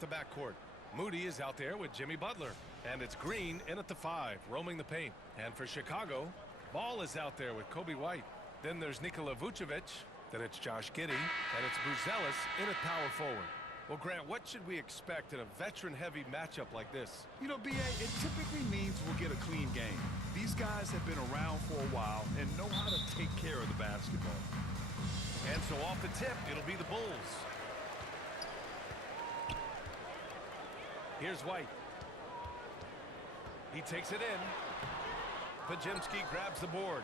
the backcourt. Moody is out there with Jimmy Butler. And it's Green in at the 5, roaming the paint. And for Chicago, Ball is out there with Kobe White. Then there's Nikola Vucevic. Then it's Josh Giddey. And it's Buzelis in at power forward. Well, Grant, what should we expect in a veteran-heavy matchup like this? You know, B.A., it typically means we'll get a clean game. These guys have been around for a while and know how to take care of the basketball. And so off the tip, it'll be the Bulls. Here's White. He takes it in. Podziemski grabs the board.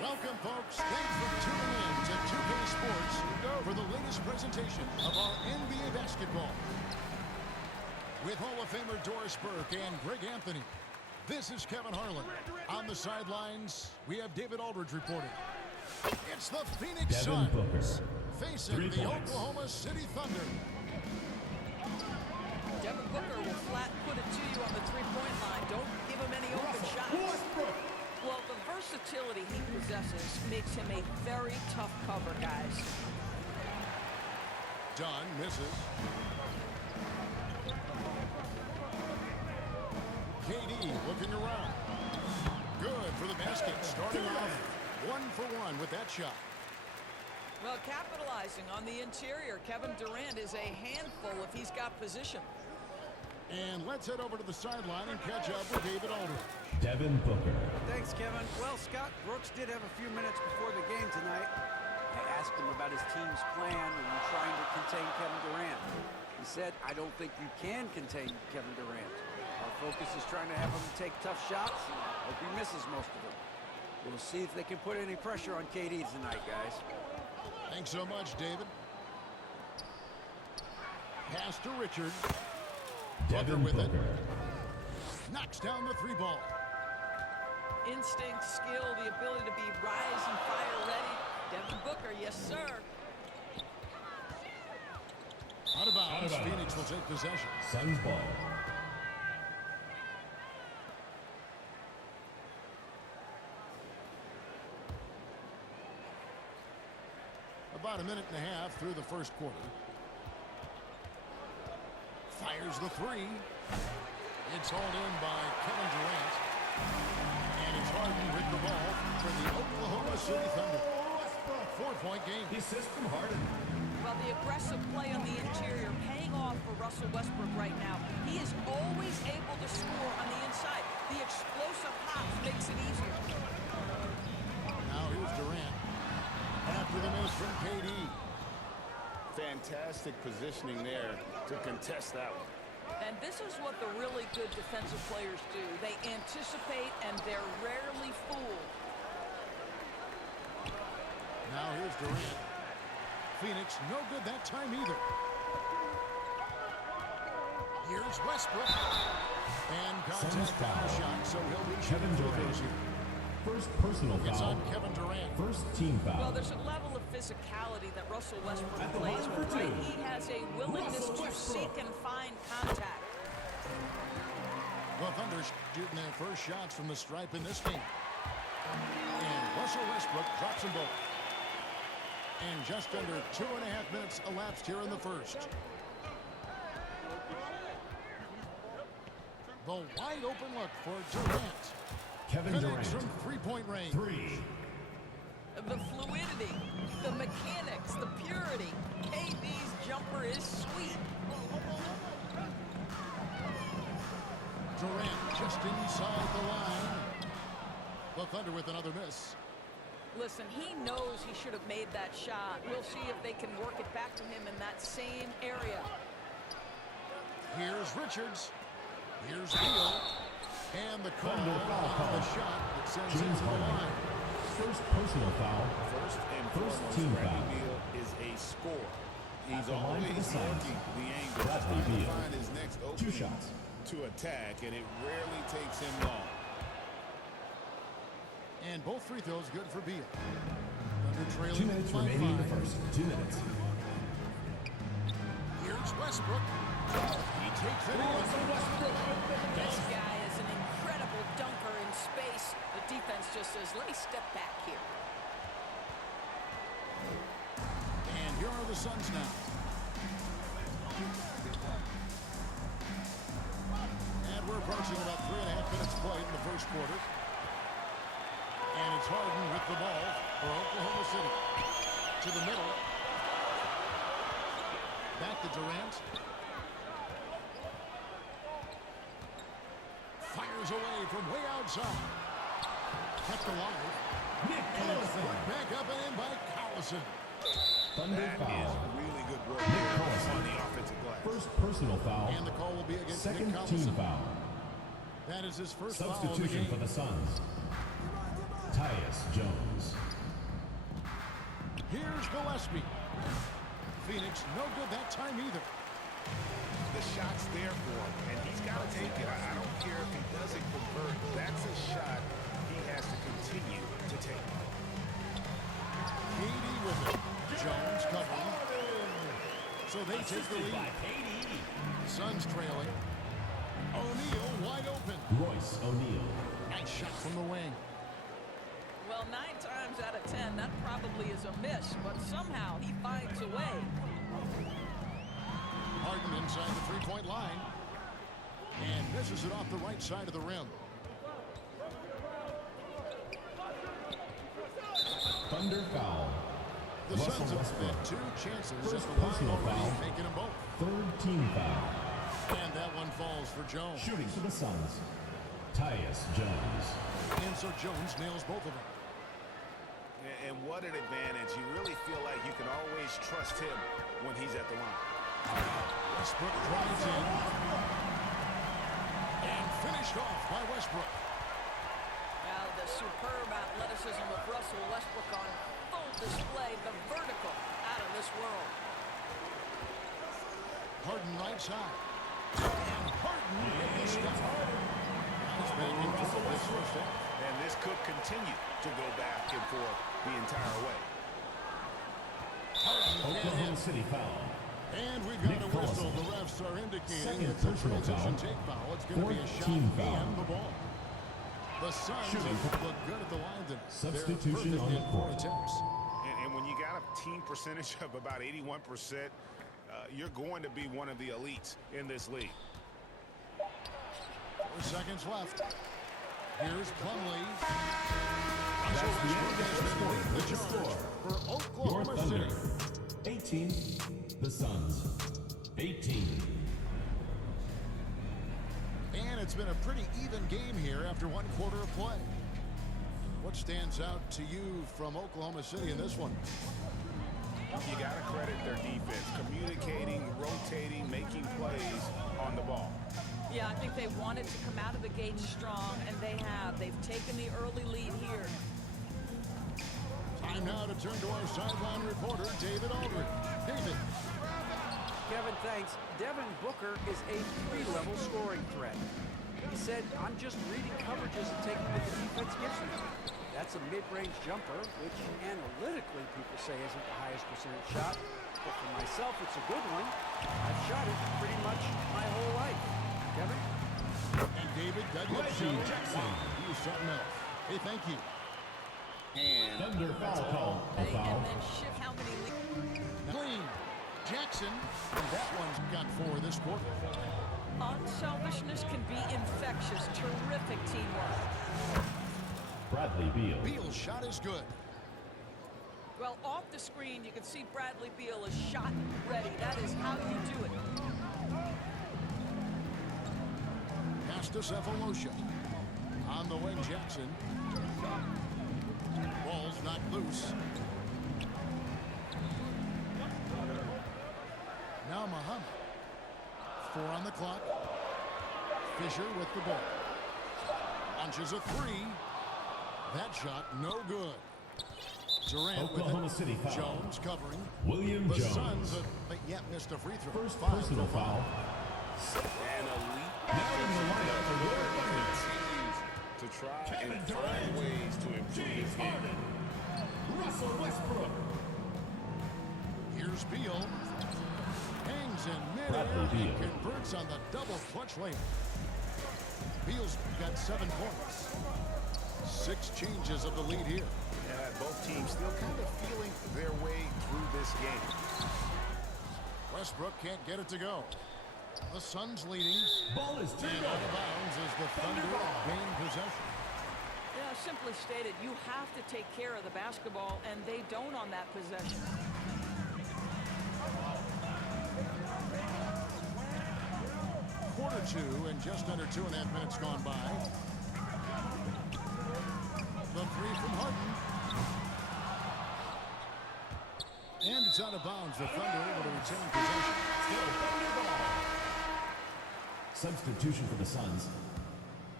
Welcome, folks. Thanks for tuning in to 2K Sports for the latest presentation of our NBA basketball. With Hall of Famer Doris Burke and Greg Anthony, this is Kevin Harlan. On the sidelines, we have David Aldridge reporting. It's the Phoenix Suns facing the Oklahoma City Thunder. Devin Booker will flat put it to you on the three-point line. Don't give him any open shots. Well, the versatility he possesses makes him a very tough cover, guys. Dunn misses. KD looking around. Good for the basket. Starting off 1-for-1 with that shot. Well, capitalizing on the interior, Kevin Durant is a handful if he's got position. And let's head over to the sideline and catch up with David Aldridge. Devin Booker. Thanks, Kevin. Well, Scott Brooks did have a few minutes before the game tonight. I asked him about his team's plan and trying to contain Kevin Durant. He said, I don't think you can contain Kevin Durant. Our focus is trying to have him take tough shots, and hope he misses most of them. We'll see if they can put any pressure on KD tonight, guys. Thanks so much, David. Pass to Richard. Devin with Booker. it. Knocks down the three ball. Instinct, skill, the ability to be rise and fire ready. Devin Booker, yes, sir. Out of bounds. Phoenix will take possession. Suns ball. About a minute and a half through the first quarter. Fires the three. It's hauled in by Kevin Durant. And it's Harden with the ball for the Oklahoma City Thunder. 4-point game. The assist from Harden. Well, the aggressive play on the interior Russell Westbrook right now. He is always able to score on the inside. The explosive hops makes it easier. Now here's Durant. After the miss from KD. Fantastic positioning there to contest that one. And this is what the really good defensive players do. They anticipate and they're rarely fooled. Now here's Durant. Phoenix, no good that time either. Here's Westbrook. And contact foul shot, so he'll be Kevin shooting Durant. here. First personal It's foul. on Kevin Durant. First team Well, foul. there's a level of physicality that Russell Westbrook At the plays line with, for right? two. He has a willingness Russell to Westbrook. seek and find contact. The Thunder shooting their first shots from the stripe in this game. And Russell Westbrook drops them both. And just under 2.5 minutes elapsed here in the first. The wide open look for Durant. Kevin Connects Durant. from three-point range. 3. The fluidity, the mechanics, the purity. KD's jumper is sweet. Durant just inside the line. The Thunder with another miss. Listen, he knows he should have made that shot. We'll see if they can work it back to him in that same area. Here's Richards. Here's Beal. And the call Thunder foul on call. the shot that sends him James to the Harden. line. First personal foul. First and First foremost, team Bradley foul. Beal is a scorer. He's the line for always the Suns. working the angles, Bradley trying to Beal. find his next 2 opening shots. to attack, and it rarely takes him long. And both free throws good for Beal. Thunder 2 trailing minutes by remaining in the 5. first. 2 minutes. Here's Westbrook. He takes it in. This guy is an incredible dunker in space. The defense just says, let me step back here. And here are the Suns now. And we're approaching about 3.5 minutes played in the first quarter. And it's Harden with the ball for Oklahoma City. To the middle. Back to Durant. Fires away from way outside. Kept alive. And it's put back up and in by Collison. Thunder That is foul. really good work there on the offensive glass. First personal foul. And the call will be against Second Nick team Collison. foul. That is his first foul of the Substitution game. for the Suns. Tyus Jones. Here's Gillespie. Phoenix, no good that time either. The shot's there for him, and he's got to take it. I don't care if he doesn't convert. That's a shot he has to continue to take. KD with it. Jones covering. So they take the lead. Suns trailing. O'Neal wide open. Royce O'Neal. Nice shot from the wing. Well, 9 times out of 10, that probably is a miss, but somehow he finds a way. Harden inside the three-point line. And misses it off the right side of the rim. Thunder foul. The Russell Suns have Westbrook. had 2 chances First at the line personal already, foul. making them both. Third team foul. And that one falls for Jones. Shooting for the Suns. Tyus Jones. And so Jones nails both of them. And what an advantage. You really feel like you can always trust him when he's at the line. Westbrook drives in. And finished off by Westbrook. Now the superb athleticism of Russell Westbrook on full display. The vertical out of this world. Harden right side. And Harden with the stop. Nice back and forth this first half. And this could continue to go back and forth the entire way. Harden and Oklahoma in. City foul. And we've got Nick a whistle. Collison. The refs are indicating Second it's a personal transition foul. take foul. It's going to be a Fourth shot team foul. and the ball. The Suns Shooting. have looked good at the line. Substitution They're on the perfect in 4 court. attempts. And when you got a team percentage of about 81%, you're going to be one of the elites in this league. 4 seconds left. Here's Plumlee. That's the end of the score. The charge for Your Oklahoma Thunder. City. 18. The Suns. 18. it's been a pretty even game here after one quarter of play. What stands out to you from Oklahoma City in this one? You got to credit their defense. Communicating, rotating, making plays on the ball. Yeah, I think they wanted to come out of the gate strong, and they have. They've taken the early lead here. Time now to turn to our sideline reporter, David Aldridge. David. Kevin, thanks. Devin Booker is a 3-level scoring threat. He said, I'm just reading coverages and taking what the defense gives me. That's a mid-range jumper, which analytically people say isn't the highest percentage shot. But for myself, it's a good one. I've shot it pretty much my whole life. Kevin? And David, that gets you. He was something else. Hey, thank you. And Thunder foul call. A And foul. then shift how many Clean. Jackson. And that one's got 4 this quarter. Unselfishness can be infectious. Terrific teamwork. Bradley Beal. Beal's shot is good. Well, off the screen, you can see Bradley Beal is shot ready. That is how you do it. Pass to Cephalosha. On the wing, Jackson. Ball's knocked loose. Now Muhammad. 4 on the clock. Fisher with the ball. Launches a 3. That shot no good. Durant Oklahoma with it. City foul. Jones covering. William The Jones. Suns have yet missed a free throw. First 5 personal for 5. foul. an elite Now in the lineup for your opponent. continues to try Kevin and Durant. find ways to improve James his game. Harden. Russell Westbrook. Here's Beal. Hangs in midair Bradley and Beal. converts on the double clutch layup. Beal's got 7 points. 6 changes of the lead here. Both teams still kind of feeling their way through this game. Westbrook can't get it to go. The Suns leading. Ball is And turned out of over. bounds as the Thunder gain possession. You know, simply stated, you have to take care of the basketball, and they don't on that possession. Quarter 2 and just under 2.5 minutes gone by. The 3 from Harden. And it's out of bounds. The Thunder able to retain possession. Still Thunder ball. Substitution for the Suns.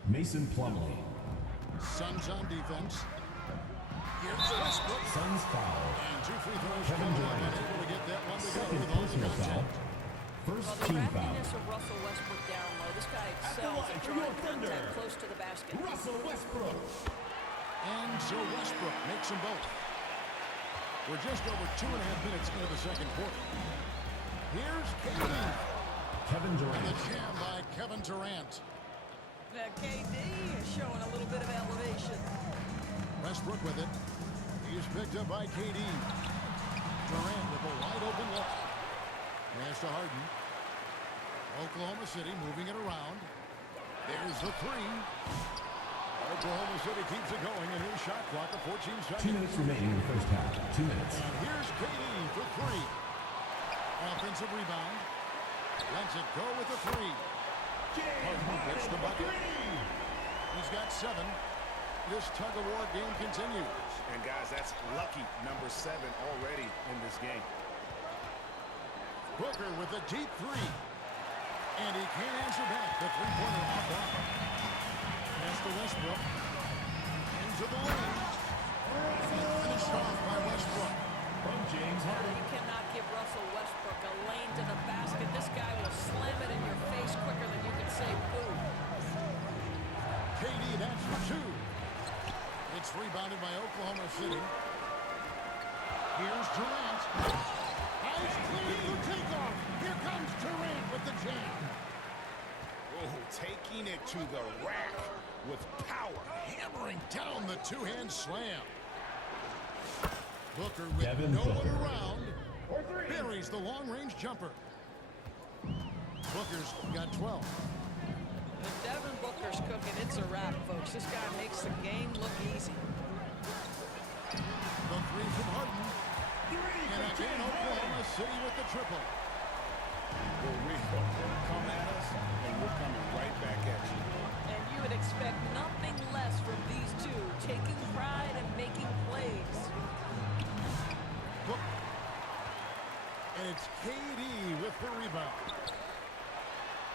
Mason Plumlee. Suns on defense. Here's Westbrook. Suns foul. And 2 free throws Kevin coming up. Durant. Unable to get that one to go Second with all the personal foul. contact. First Well, the team foul. craftiness of Russell Westbrook down low. This guy At the excels line at for your drawing Thunder. contact close to the basket. Russell Westbrook. And so Westbrook makes them both. We're just over 2.5 minutes into the second quarter. Here's KD. Kevin And the Durant. jam by Kevin Durant. Now, KD is showing a little bit of elevation. Westbrook with it. He's picked up by KD. Durant with a wide open look. Pass to Harden. Oklahoma City moving it around. There's the 3. Oklahoma City keeps it going, and here's shot clock at 14 2 seconds. minutes remaining in the first half. 2 minutes. And here's KD for 3. Offensive rebound. Lets it go with the 3. Harden gets the bucket. He's got 7. This tug-of-war game continues. And guys, that's lucky number 7 already in this game. Booker with a deep 3. And he can't answer back. The three-pointer off that. Pass to Westbrook. Into the lane. Finished off by Westbrook. From James Harden. You cannot give Russell Westbrook a lane to the basket. This guy will slam it in your face quicker than you can say boo. KD, that's for 2. It's rebounded by Oklahoma City. Here's Durant. Eyes clear for takeoff. Here comes Durant with the jam. Oh, taking it to the rack with power. Hammering down the two-hand slam. Booker with Devin no one Booker. around. Buries the long-range jumper. Booker's got 12. When Devin Booker's cooking, it's a wrap, folks. This guy makes the game look easy. The 3 from Harden. And again, Oklahoma City with the triple. For real. Come at us, and we're coming right back at you. It's KD with the rebound.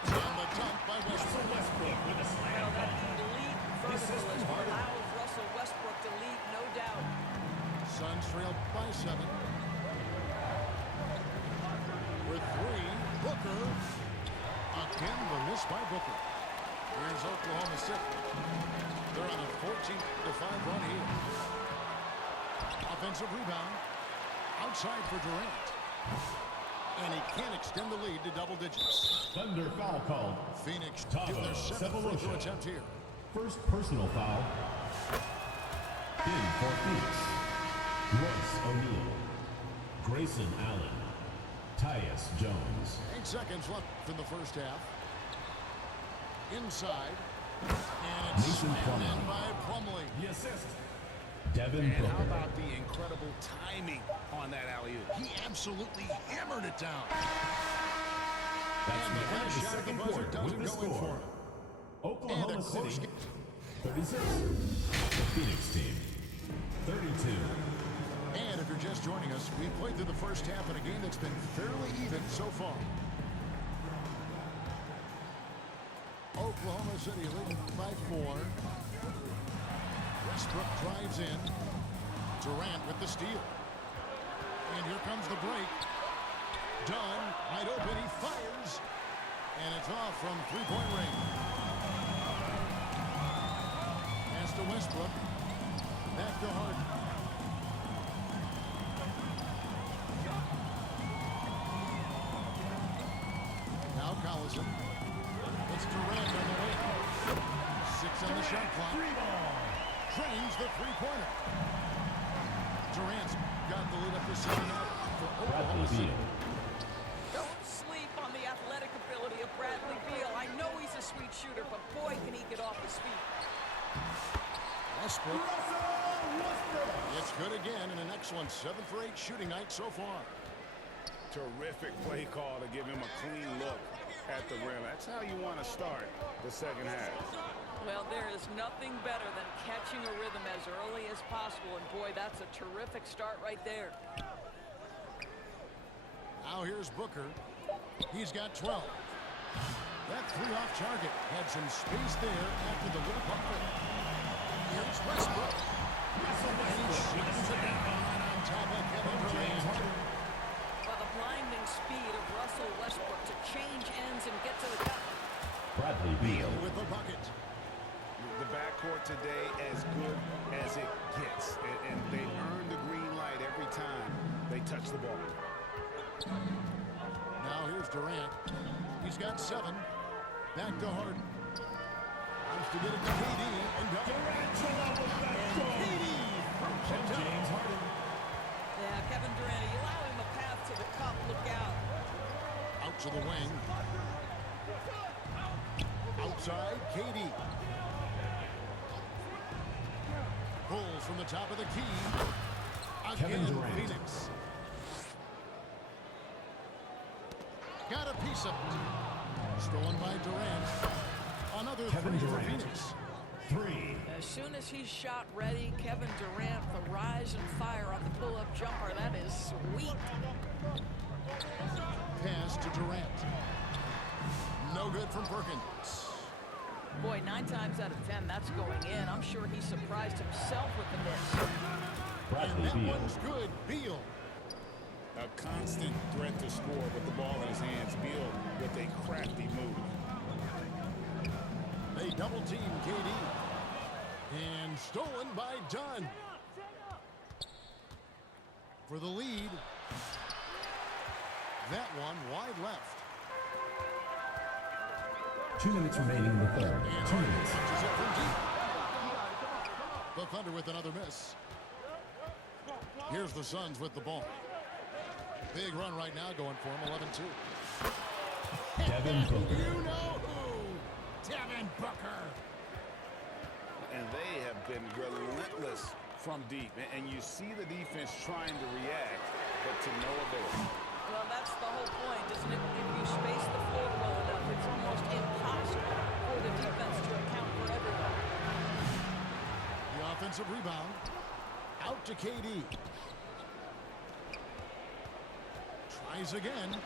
And the dunk by Westbrook. With a slam Well, that dunk. elite verticalist allows Russell Westbrook to lead, no doubt. Suns trail by 7. With 3, Booker. Again, the miss by Booker. Here's Oklahoma City. They're on a 14-5 run here. Offensive rebound. Outside for Durant. And he can't extend the lead to double digits. Thunder foul called. Phoenix Tavo give their 7th free throw Sefolosha. attempt here. First personal foul. In for Phoenix. Royce O'Neal. Grayson Allen. Tyus Jones. 8 seconds left in the first half. Inside. And it's Mason slammed in Plumlee. by Plumlee. The assist. Devin And how Booker. about the incredible timing on that alley-oop? He absolutely hammered it down. That's And the the end of the last shot at the second buzzer quarter doesn't with the go in for score. him. Oklahoma And a close City, game. 36. The Phoenix team, 32. And if you're just joining us, we played through the first half in a game that's been fairly even so far. Oklahoma City leading by 4. Westbrook drives in. Durant with the steal. And here comes the break. Dunn, wide open, he fires. And it's off from three-point range. Pass to Westbrook. Back to Harden. Now Collison. It's Durant on the way. 6 on the shot clock. Drains the three-pointer. Durant's got the lead up this season for Oklahoma Bradley City. Beal. Don't sleep on the athletic ability of Bradley Beal. I know he's a sweet shooter, but boy, can he get off his feet. Westbrook. It's good again, and an excellent 7 for 8 shooting night so far. Terrific play call to give him a clean look at the rim. That's how you want to start the second half. Well, there is nothing better than catching a rhythm as early as possible, and boy, that's a terrific start right there. Now here's Booker. He's got 12. That 3 off target had some space there after the little pump fake. Here's Westbrook. And he shoots it down on top of Kevin Durant. Well, the blinding speed of Russell Westbrook to change ends and get to the cup. Bradley Beal. With the bucket. The backcourt today as good as it gets. And they earn the green light every time they touch the ball. Now here's Durant. He's got 7. Back to Harden. Wants to get it to KD and go. And KD from James Harden. Yeah, Kevin Durant, you allow him a path to the cup, look out. Out to the wing. Outside, KD. Pulls from the top of the key. Kevin Again, Durant. Phoenix. Got a piece of it. Stolen by Durant. Another Kevin 3 for Durant. Phoenix. 3. As soon as he's shot ready, Kevin Durant, the rise and fire on the pull-up jumper, that is sweet. Pass to Durant. No good from Perkins. Boy, 9 times out of 10, that's going in. I'm sure he surprised himself with the miss. And Bradley that Beal. one's good. Beal. A constant threat to score with the ball in his hands. Beal with a crafty move. They double team KD. And stolen by Dunn. For the lead. That one wide left. 2 minutes remaining in the third. And 2 Harden minutes. punches it from deep. The Thunder with another miss. Here's the Suns with the ball. Big run right now going for him, 11-2. Devin Booker. You know who? Devin Booker. And they have been relentless from deep. And you see the defense trying to react, but to no avail. Well, that's the whole point, isn't it? If you space the floor well enough, it's almost impossible for the defense to account for everyone. The offensive rebound. Out to KD. Tries again.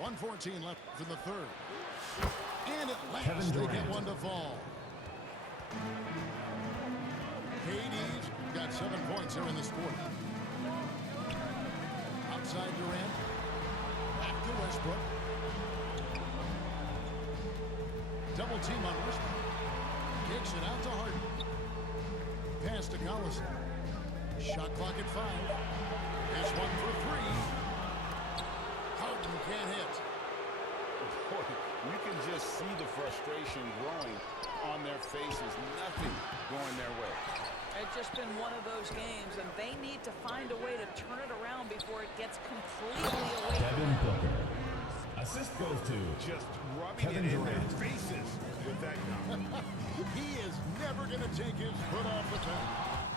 .114 left for the third. And at last they get one to fall. KD's got 7 points here in this quarter. Outside Durant. Back to Westbrook. Double team on Westbrook. Kicks it out to Harden. Pass to Collison. Shot clock at 5. This one for 3. Harden can't hit. Boy, you can just see the frustration growing on their faces. Nothing going their way. It's just been one of those games, and they need to find a way to turn it around before it gets completely away from Devin them. Booker. Assist goes to Just rubbing Kevin it in their Durant. faces with that comment. He is never going to take his foot off the pedal.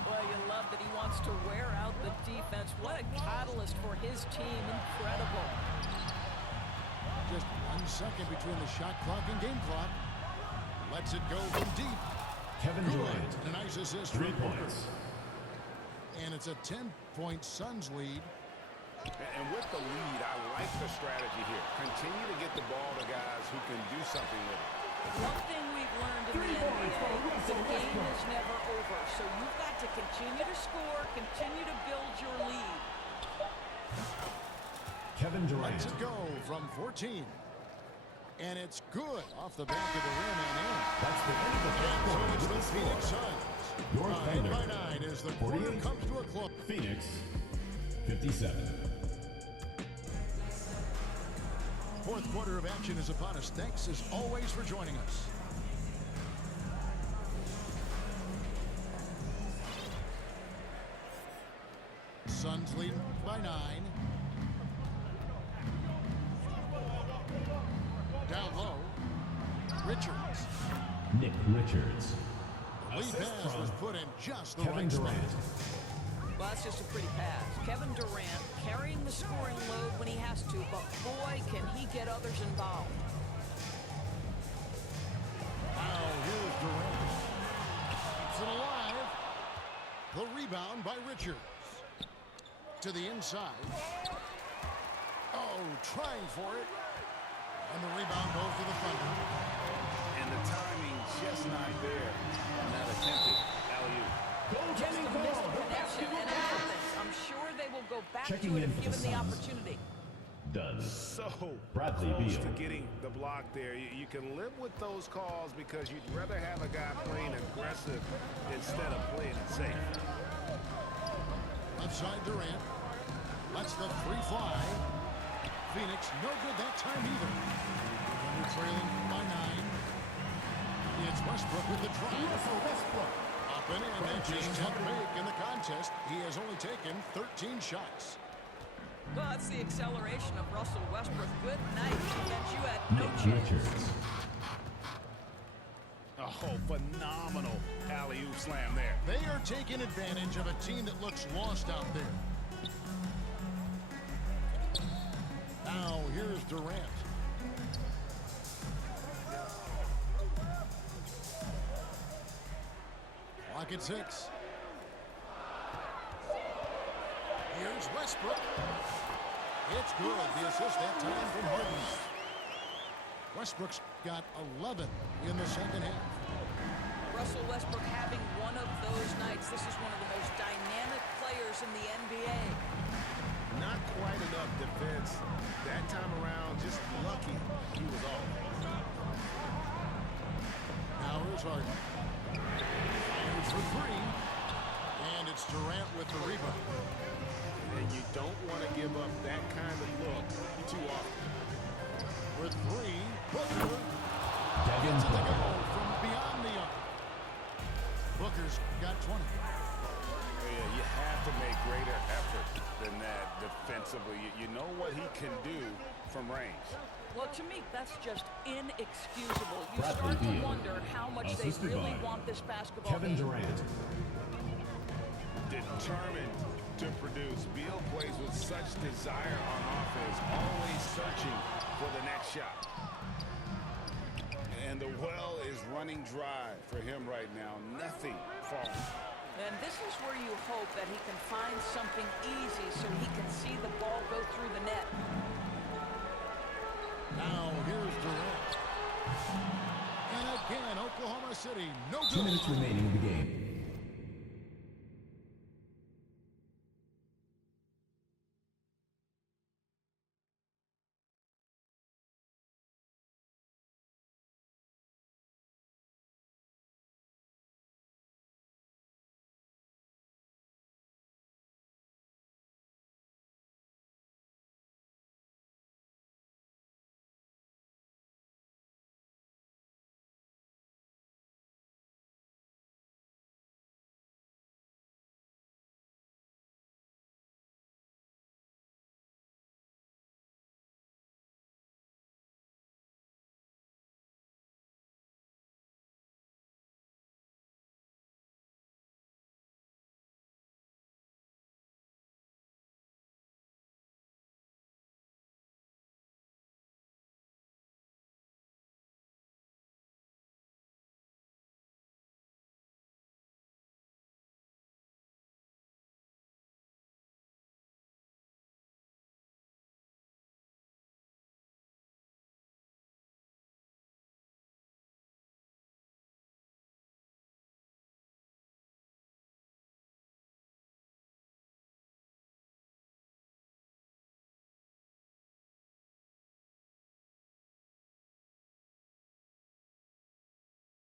Well, you love that he wants to wear out the defense. What a catalyst for his team. Incredible. Just 1 second between the shot clock and game clock. Lets it go from deep. Kevin Good. Durant. A nice assist 3 from Booker. points. And it's a 10-point Suns lead. And with the lead, I like the strategy here. Continue to get the ball to guys who can do something with it. One thing we've learned in the NBA, the game is never over. So you've got to continue to score, continue to build your lead. Kevin Durant. Lets it go from 14. And it's good off the back of the rim and in. That's the end of the And so first it's quarter. the Phoenix Suns. Your Behind Thunder. by 9 as the quarter 48. comes to a close. Phoenix 57. Fourth quarter of action is upon us. Thanks as always for joining us. Suns lead by 9. Down low. Richards. Nick Richards. The lead Assist pass from was put in just the Kevin right spot. Durant. Well, that's just a pretty pass. Kevin Durant carrying the scoring load when he has to, but boy, can he get others involved. Now here's Durant. Keeps it alive. The rebound by Richards. To the inside. Oh, trying for it. And the rebound goes to the Thunder. And the timing just not there on that attempted alley-oop. Just a missed connection, and it happens. I'm sure they will go back Checking to it in if for the given the Suns. opportunity. Dunn. So Bradley close Beal. to getting the block there. You can live with those calls because you'd rather have a guy playing aggressive instead of playing it safe. Left side Durant. Lets the 3 fly. Phoenix no good that time either. Thunder trailing by 9. It's Westbrook with the drive. Up and in, and just 10 make in the contest. He has only taken 13 shots. Well, that's the acceleration of Russell Westbrook. Good night, defense. You had no Nick chance. Richards. Oh, phenomenal alley-oop slam there. They are taking advantage of a team that looks lost out there. Now here's Durant. Clock at 6. Here's Westbrook. It's good. The assist that time from Harden. Westbrook's got 11 in the second half. Russell Westbrook having one of those nights. This is one of the most dynamic players in the NBA. Not quite enough defense that time around. Just lucky he was off. Now here's Harden. Fires for 3. And it's Durant with the rebound. And you don't want to give up that kind of look too often. With 3, Booker Devin gets it to go Booker. from beyond the arc. Booker's got 20. Yeah, you have to make greater effort than that defensively. You know what he can do from range. Well, to me, that's just inexcusable. You Bradley start to Beal. wonder how much they Assisted really by want this basketball Kevin game. Durant. Determined to produce. Beal plays with such desire on offense, always searching for the next shot. And the well is running dry for him right now. Nothing falling. And this is where you hope that he can find something easy so he can see the ball go through the net. Now here's Durant. And again, Oklahoma City, no 2 good. minutes remaining in the game.